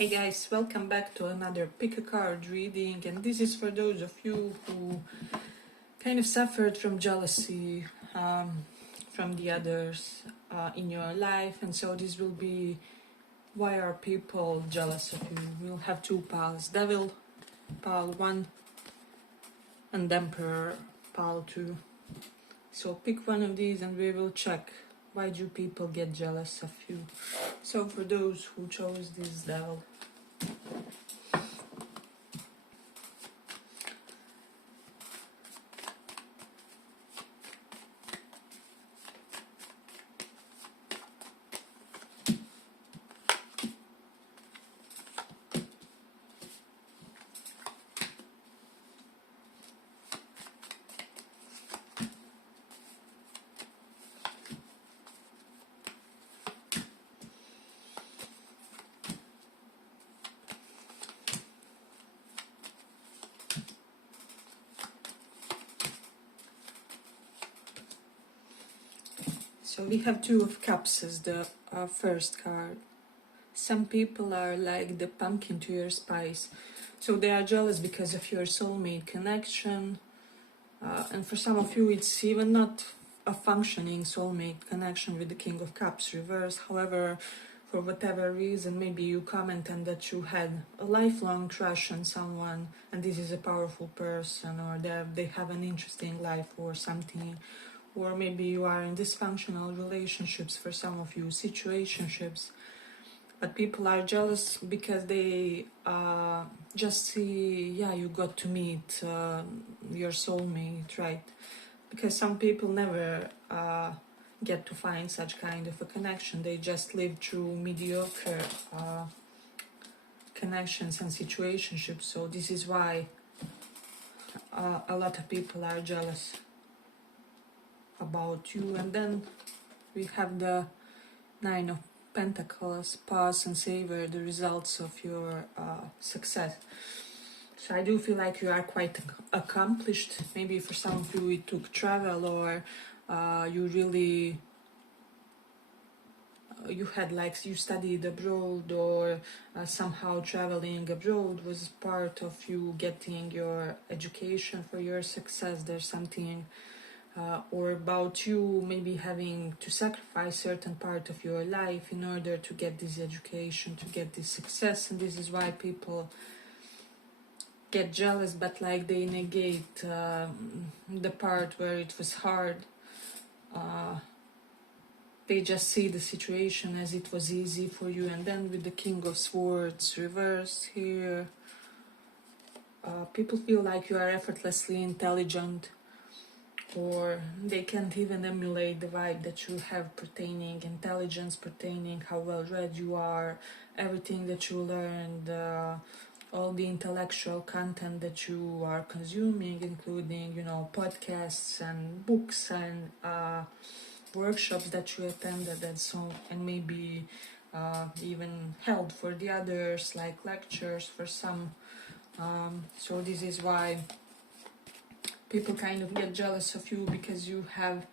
Hey guys, welcome back to another pick a card reading, and this is for those of you who kind of suffered from jealousy from the others in your life, and so this will be why are people jealous of you. We'll have two piles, Devil pile 1 and Emperor pile 2. So pick one of these and we will check why do people get jealous of you. So for those who chose this Devil, so we have Two of Cups as the first card. Some people are like the pumpkin to your spice. So they are jealous because of your soulmate connection. And for some of you, it's even not a functioning soulmate connection with the King of Cups reverse. However, for whatever reason, maybe you commented that you had a lifelong crush on someone and this is a powerful person, or they have an interesting life or something. Or maybe you are in dysfunctional relationships, for some of you, situationships. But people are jealous because they just see, yeah, you got to meet your soulmate, right? Because some people never get to find such kind of a connection. They just live through mediocre connections and situationships. So this is why a lot of people are jealous about you. And then we have the Nine of Pentacles, pause and savor the results of your success. So I do feel like you are quite accomplished. Maybe for some of you it took travel, or you really you had like you studied abroad, or somehow traveling abroad was part of you getting your education for your success. There's something or about you maybe having to sacrifice certain part of your life in order to get this education, to get this success. And this is why people get jealous, but like they negate the part where it was hard. They just see the situation as it was easy for you. And then with the King of Swords reverse here, people feel like you are effortlessly intelligent, or they can't even emulate the vibe that you have pertaining intelligence, pertaining how well read you are, everything that you learned, all the intellectual content that you are consuming, including, you know, podcasts and books and workshops that you attended, and so, and maybe even held for the others, like lectures for some. So this is why people kind of get jealous of you, because you have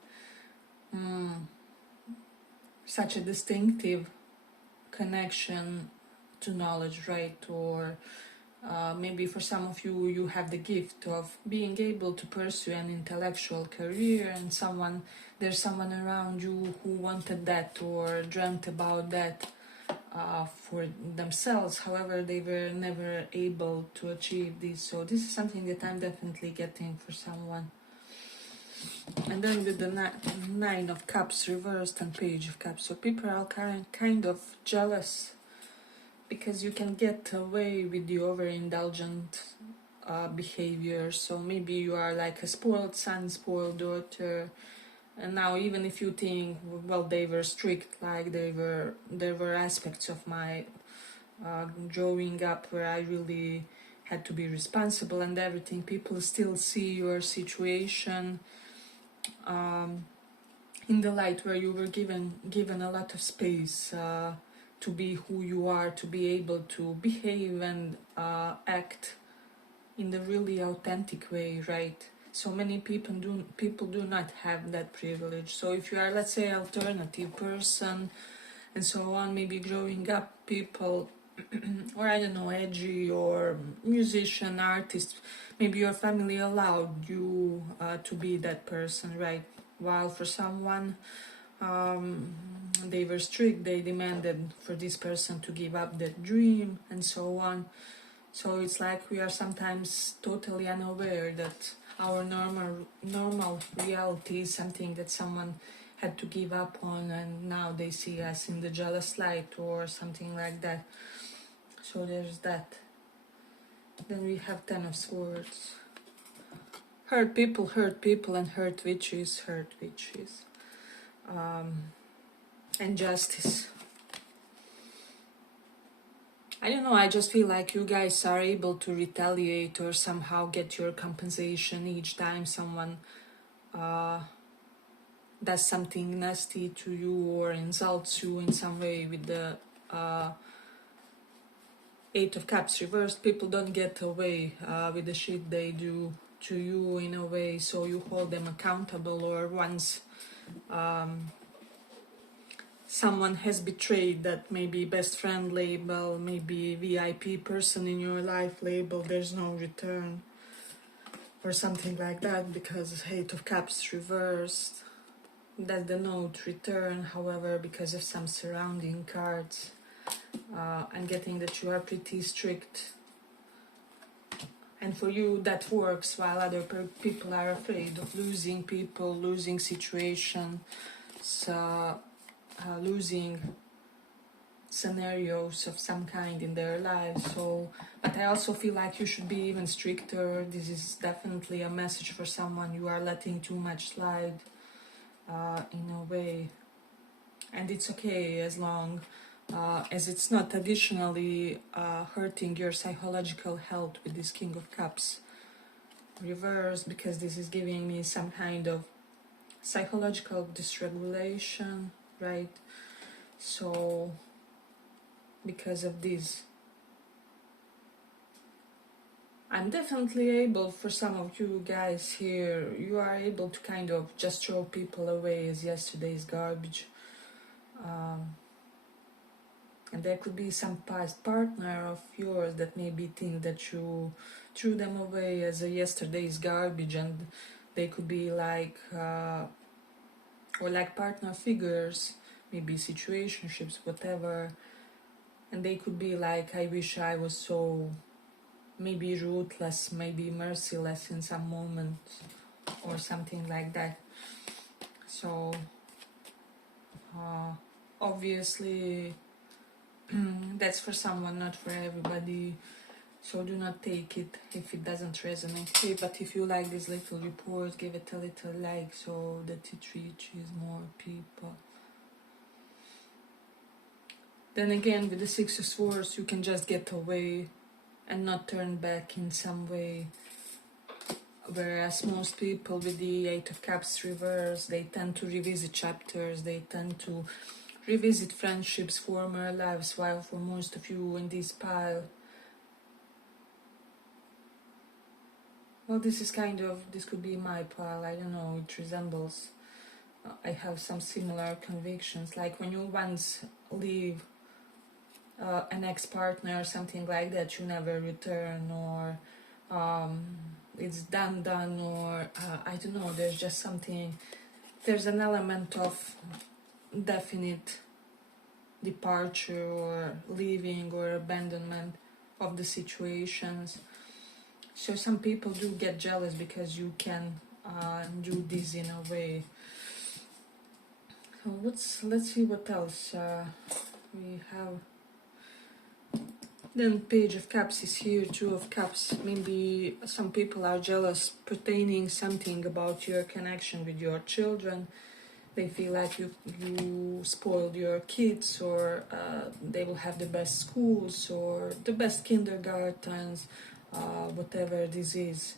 such a distinctive connection to knowledge, right? Or maybe for some of you, you have the gift of being able to pursue an intellectual career, and there's someone around you who wanted that or dreamt about that for themselves. However, they were never able to achieve this. So this is something that I'm definitely getting for someone. And then with the Nine of Cups reversed and Page of Cups, so people are kind of jealous because you can get away with the overindulgent behavior. So maybe you are like a spoiled son, spoiled daughter, and now even if you think, well, they were strict, like there were aspects of my growing up where I really had to be responsible and everything, people still see your situation in the light where you were given a lot of space to be who you are, to be able to behave and act in the really authentic way, right? So many people do not have that privilege. So if you are, let's say, alternative person and so on, maybe growing up, people or I don't know, edgy or musician, artist. Maybe your family allowed you to be that person, right? While for someone, um, they were strict, they demanded for this person to give up their dream and so on. So it's like we are sometimes totally unaware that our normal reality is something that someone had to give up on, and now they see us in the jealous light or something like that. So there's that. Then we have Ten of Swords. Hurt people, and hurt witches. And justice. I don't know, I just feel like you guys are able to retaliate or somehow get your compensation each time someone does something nasty to you or insults you in some way. With the Eight of Cups reversed, people don't get away with the shit they do to you in a way, so you hold them accountable. Or once someone has betrayed that maybe best friend label, maybe VIP person in your life label, there's no return or something like that, because Eight of Cups reversed, that's the note return. However, because of some surrounding cards, I'm getting that you are pretty strict, and for you that works, while other people are afraid of losing people, losing situation, so losing scenarios of some kind in their lives. So, but I also feel like you should be even stricter. This is definitely a message for someone. You are letting too much slide in a way, and it's okay as long as it's not additionally hurting your psychological health with this King of Cups reverse, because this is giving me some kind of psychological dysregulation, right? So because of this, I'm definitely able, for some of you guys here, you are able to kind of just throw people away as yesterday's garbage. And there could be some past partner of yours that maybe think that you threw them away as a yesterday's garbage, and they could be like or like partner figures, maybe situationships, whatever, and they could be like, I wish I was so maybe ruthless, maybe merciless in some moments or something like that. So obviously that's for someone, not for everybody, so do not take it if it doesn't resonate. Okay, but if you like this little report, give it a little like so that it reaches more people. Then again, with the Six of Swords, you can just get away and not turn back in some way, whereas most people with the Eight of Cups reverse, they tend to revisit chapters, they tend to revisit friendships, former lives, while for most of you in this pile, well, this is kind of, this could be my pile, I don't know, it resembles, I have some similar convictions, like when you once leave an ex-partner or something like that, you never return, or it's done, or I don't know, there's just something, there's an element of definite departure or leaving or abandonment of the situations. So some people do get jealous because you can do this in a way. So let's see what else we have. Then Page of Cups is here, Two of Cups. Maybe some people are jealous pertaining something about your connection with your children. They feel like you spoiled your kids, or they will have the best schools or the best kindergartens, whatever this is.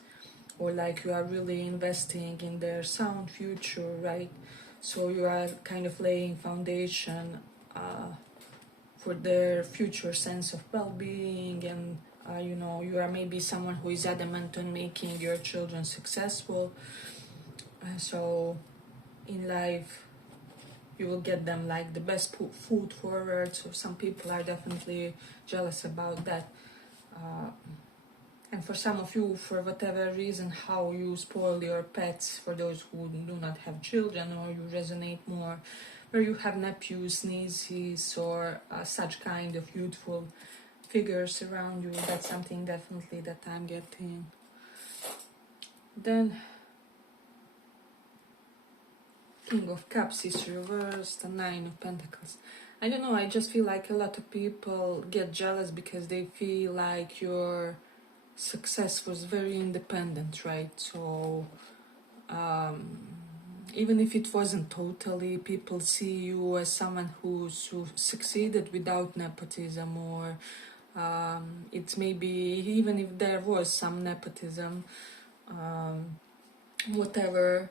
Or like you are really investing in their sound future, right? So you are kind of laying foundation for their future sense of well-being, and you know, you are maybe someone who is adamant on making your children successful. So in life, you will get them like the best food forward. So some people are definitely jealous about that. And for some of you, for whatever reason, how you spoil your pets, for those who do not have children, or you resonate more where you have nephews, nieces, or such kind of youthful figures around you, that's something definitely that I'm getting. Then King of Cups is reversed, the Nine of Pentacles. I don't know, I just feel like a lot of people get jealous because they feel like your success was very independent, right? So even if it wasn't totally, people see you as someone who succeeded without nepotism, or it's maybe even if there was some nepotism, whatever,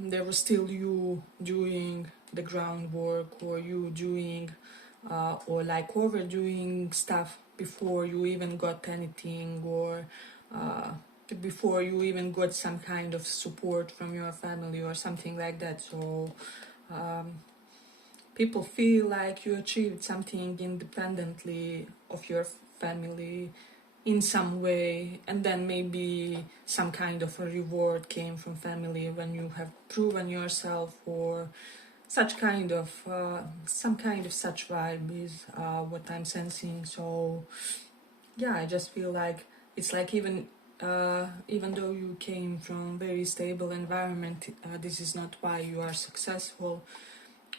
there was still you doing the groundwork, or you doing or like overdoing stuff before you even got anything, or before you even got some kind of support from your family or something like that. So people feel like you achieved something independently of your family in some way, and then maybe some kind of a reward came from family when you have proven yourself, or such kind of some kind of such vibe is what I'm sensing. So yeah, I just feel like it's like even though you came from very stable environment, this is not why you are successful,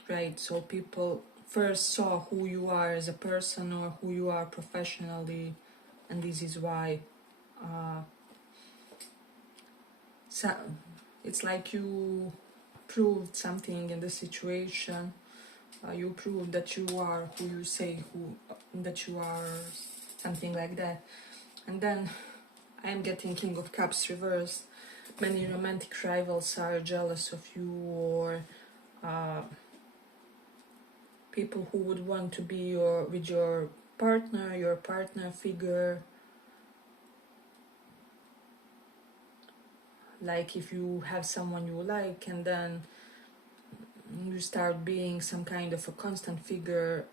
right? So people first saw who you are as a person, or who you are professionally, and this is why so it's like you proved something in the situation. You prove that you are who you say that you are, something like that. And then I am getting King of Cups reversed. Many romantic rivals are jealous of you, or people who would want to be with your partner figure. Like if you have someone you like, and then you start being some kind of a constant figure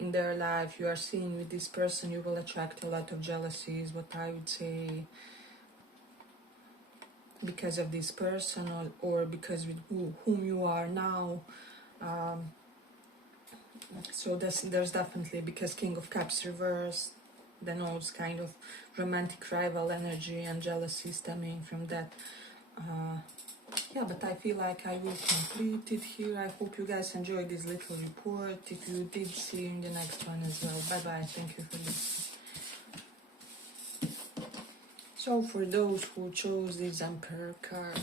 in their life, you are seen with this person, you will attract a lot of jealousy, is what I would say, because of this person, or because with whom you are now. So there's definitely, because King of Cups reversed, then all kind of romantic rival energy and jealousy stemming from that. Yeah, but I feel like I will complete it here. I hope you guys enjoyed this little report. If you did, see you in the next one as well. Bye bye. Thank you for listening. So for those who chose this Emperor card,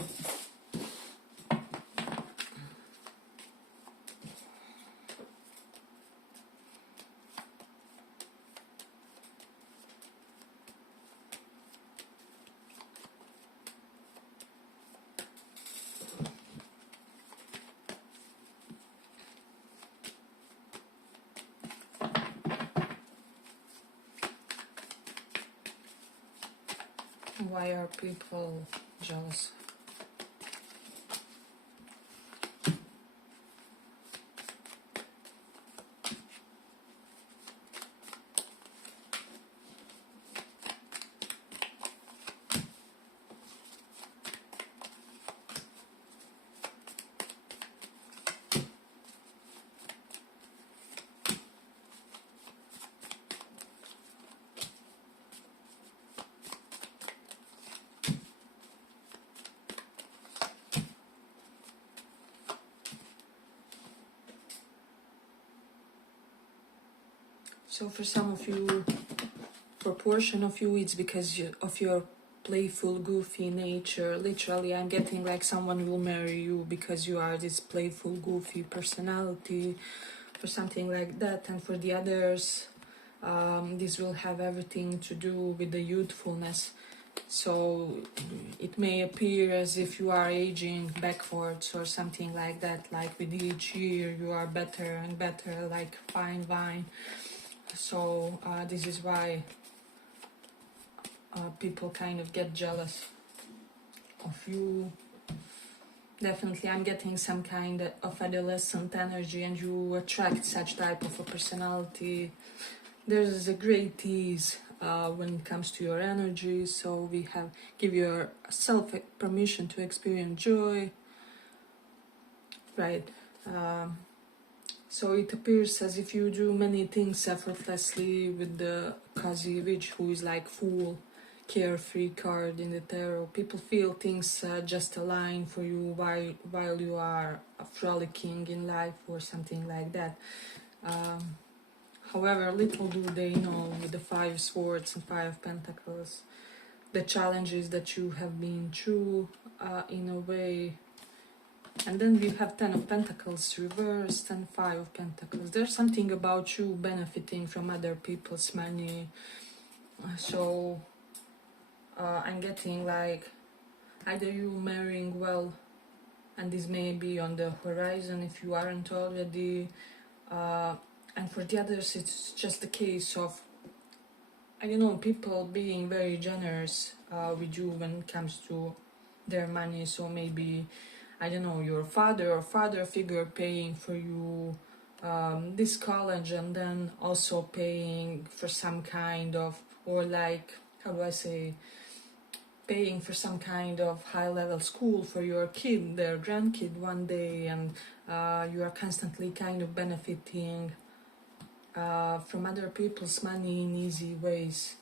why are people jealous? So for some of you, for portion of you, it's because of your playful, goofy nature. Literally, I'm getting like someone will marry you because you are this playful, goofy personality, or something like that. And for the others, this will have everything to do with the youthfulness. So it may appear as if you are aging backwards or something like that, like with each year you are better and better, like fine wine. So this is why people kind of get jealous of you. definitely I'm getting some kind of adolescent energy, and you attract such type of a personality. There's a great ease when it comes to your energy, so we have give yourself permission to experience joy, right? um, so it appears as if you do many things effortlessly with the Kazi Witch, who is like full carefree card in the tarot. People feel things just align for you while you are frolicking in life or something like that. um, However, little do they know, with the Five Swords and Five Pentacles, the challenges that you have been through in a way. And then we have Ten of Pentacles reversed and Five of Pentacles. There's something about you benefiting from other people's money. So I'm getting like either you marrying well, and this may be on the horizon if you aren't already. And for the others, it's just the case of, I don't know, people being very generous with you when it comes to their money. So maybe, I don't know, your father or father figure paying for you this college, and then also paying for some kind of, or like, how do I say, paying for some kind of high level school for your kid, their grandkid one day, and you are constantly kind of benefiting from other people's money in easy ways.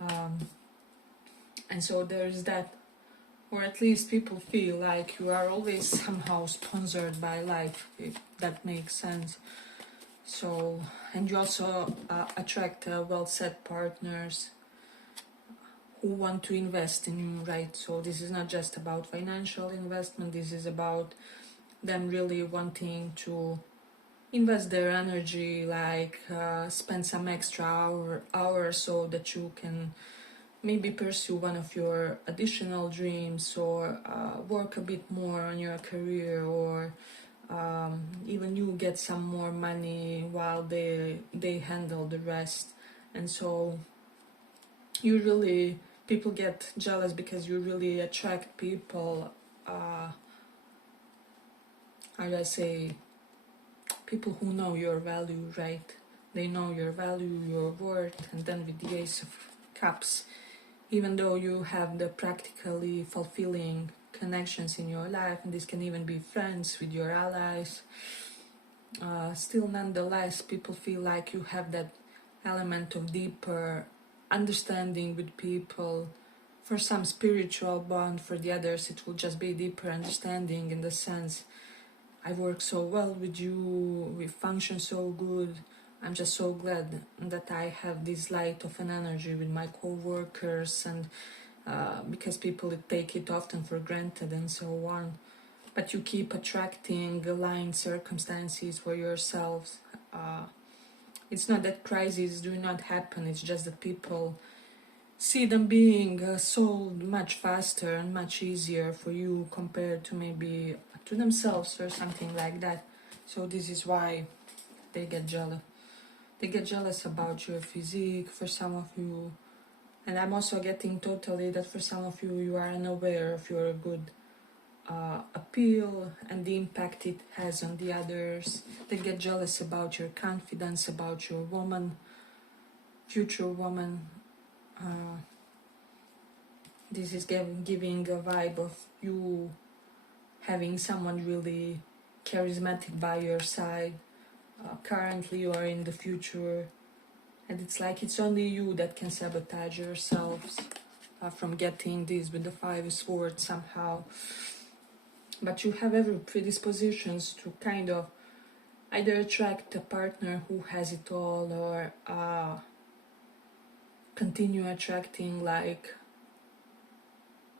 And so there is that, or at least people feel like you are always somehow sponsored by life, if that makes sense. So, and you also attract well-set partners who want to invest in you, right? So this is not just about financial investment, this is about them really wanting to invest their energy, like spend some extra hour so that you can maybe pursue one of your additional dreams, or work a bit more on your career, or even you get some more money while they handle the rest. And so usually people get jealous because you really attract people, how do I say, people who know your value, right? They know your value, your worth. And then with the Ace of Cups, even though you have the practically fulfilling connections in your life, and this can even be friends with your allies, still nonetheless people feel like you have that element of deeper understanding with people. For some, spiritual bond; for the others it will just be deeper understanding, in the sense, I work so well with you, we function so good, I'm just so glad that I have this light of an energy with my co-workers, and because people take it often for granted and so on. But you keep attracting aligned circumstances for yourselves. It's not that crises do not happen, it's just that people see them being sold much faster and much easier for you compared to maybe to themselves or something like that. So this is why they get jealous. They get jealous about your physique, for some of you. And I'm also getting totally that for some of you, you are unaware of your good appeal and the impact it has on the others. They get jealous about your confidence, about your woman, future woman. This is giving a vibe of you having someone really charismatic by your side, currently or in the future. And it's like it's only you that can sabotage yourselves from getting this with the Five of Swords somehow. But you have every predispositions to kind of either attract a partner who has it all, or continue attracting, like,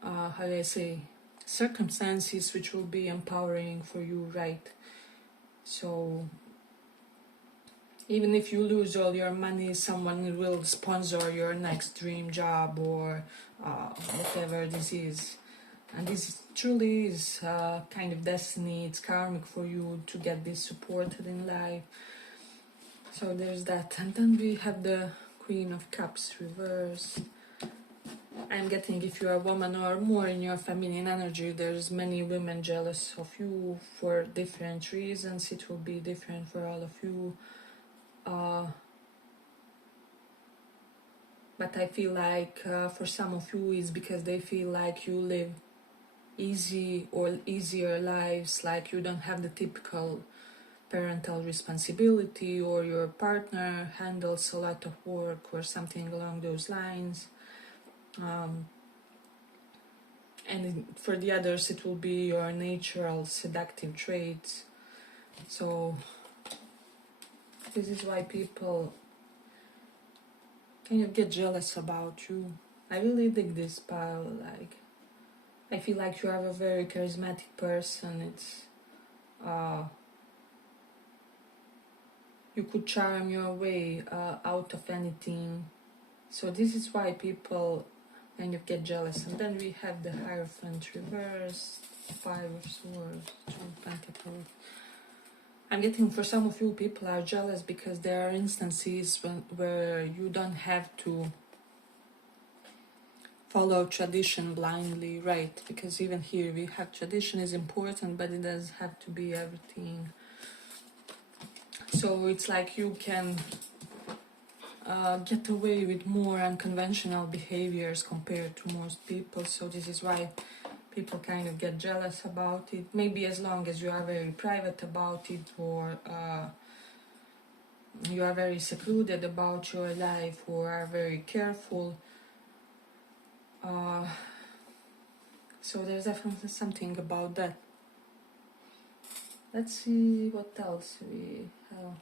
how do I say, circumstances which will be empowering for you, right? So even if you lose all your money, someone will sponsor your next dream job, or whatever this is. And this truly is kind of destiny. It's karmic for you to get this supported in life. So there's that. And then we have the Queen of Cups reversed. I'm getting if you're a woman or more in your feminine energy, there's many women jealous of you for different reasons. It will be different for all of you. But I feel like for some of you it's because they feel like you live easy or easier lives, like you don't have the typical parental responsibility, or your partner handles a lot of work or something along those lines. And for the others it will be your natural seductive traits. So this is why people kind of get jealous about you. I really dig this pile. Like, I feel like you are a very charismatic person. It's you could charm your way out of anything. So this is why people kind of get jealous. And then we have the Hierophant reversed, Five of Swords, Two of Pentacles. I'm getting for some of you, people are jealous because there are instances where you don't have to follow tradition blindly, right? Because even here we have tradition is important, but it doesn't have to be everything. So it's like you can get away with more unconventional behaviors compared to most people. So this is why people kind of get jealous about it. Maybe as long as you are very private about it, or you are very secluded about your life, or are very careful. So there's definitely something about that. Let's see what else we have.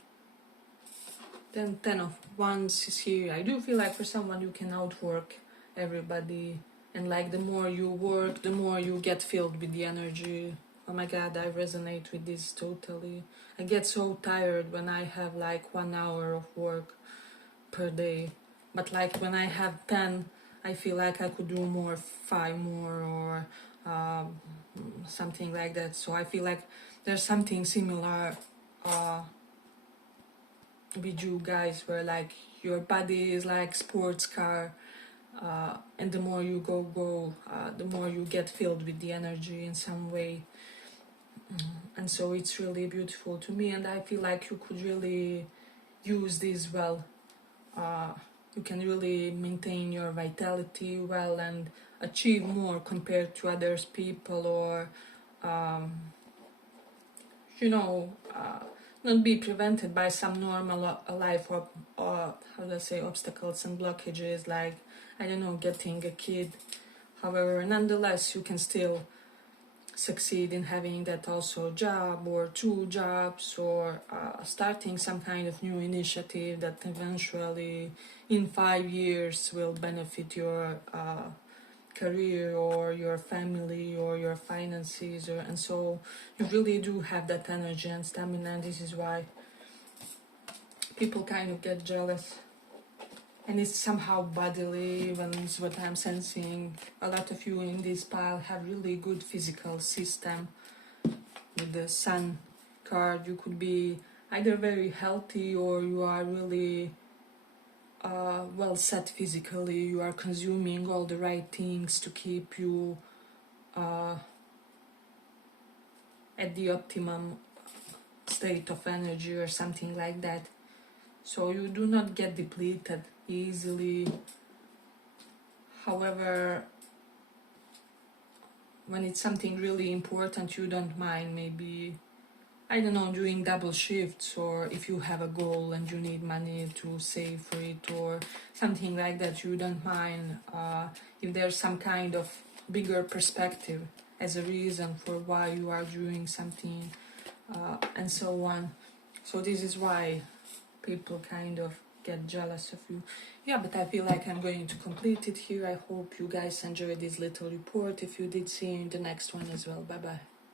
Then 10 of Wands is here. I do feel like for someone you can outwork everybody, and like the more you work, the more you get filled with the energy. Oh my god, I resonate with this totally. I get so tired when I have like 1 hour of work per day, but like when I have 10, I feel like I could do more, 5 more, or something like that. So I feel like there's something similar with you guys, where like your body is like sports car, and the more you go, the more you get filled with the energy in some way. And so it's really beautiful to me, and I feel like you could really use this well. You can really maintain your vitality well and achieve more compared to others people, or you know, not be prevented by some normal life, or how do I say, obstacles and blockages, like, I don't know, getting a kid. However, nonetheless, you can still succeed in having that also job, or 2 jobs, or starting some kind of new initiative that eventually in 5 years will benefit your career, or your family, or your finances, and so you really do have that energy and stamina, and this is why people kind of get jealous. And it's somehow bodily, even is what I'm sensing. A lot of you in this pile have really good physical system. With the Sun card, you could be either very healthy, or you are really well set physically. You are consuming all the right things to keep you at the optimum state of energy, or something like that. So you do not get depleted easily. However, when it's something really important, you don't mind maybe, I don't know, doing double shifts, or if you have a goal and you need money to save for it, or something like that, you don't mind if there's some kind of bigger perspective as a reason for why you are doing something, and so on. So this is why people kind of get jealous of you. Yeah, but I feel like I'm going to complete it here. I hope you guys enjoyed this little report. If you did, see you in the next one as well. Bye bye.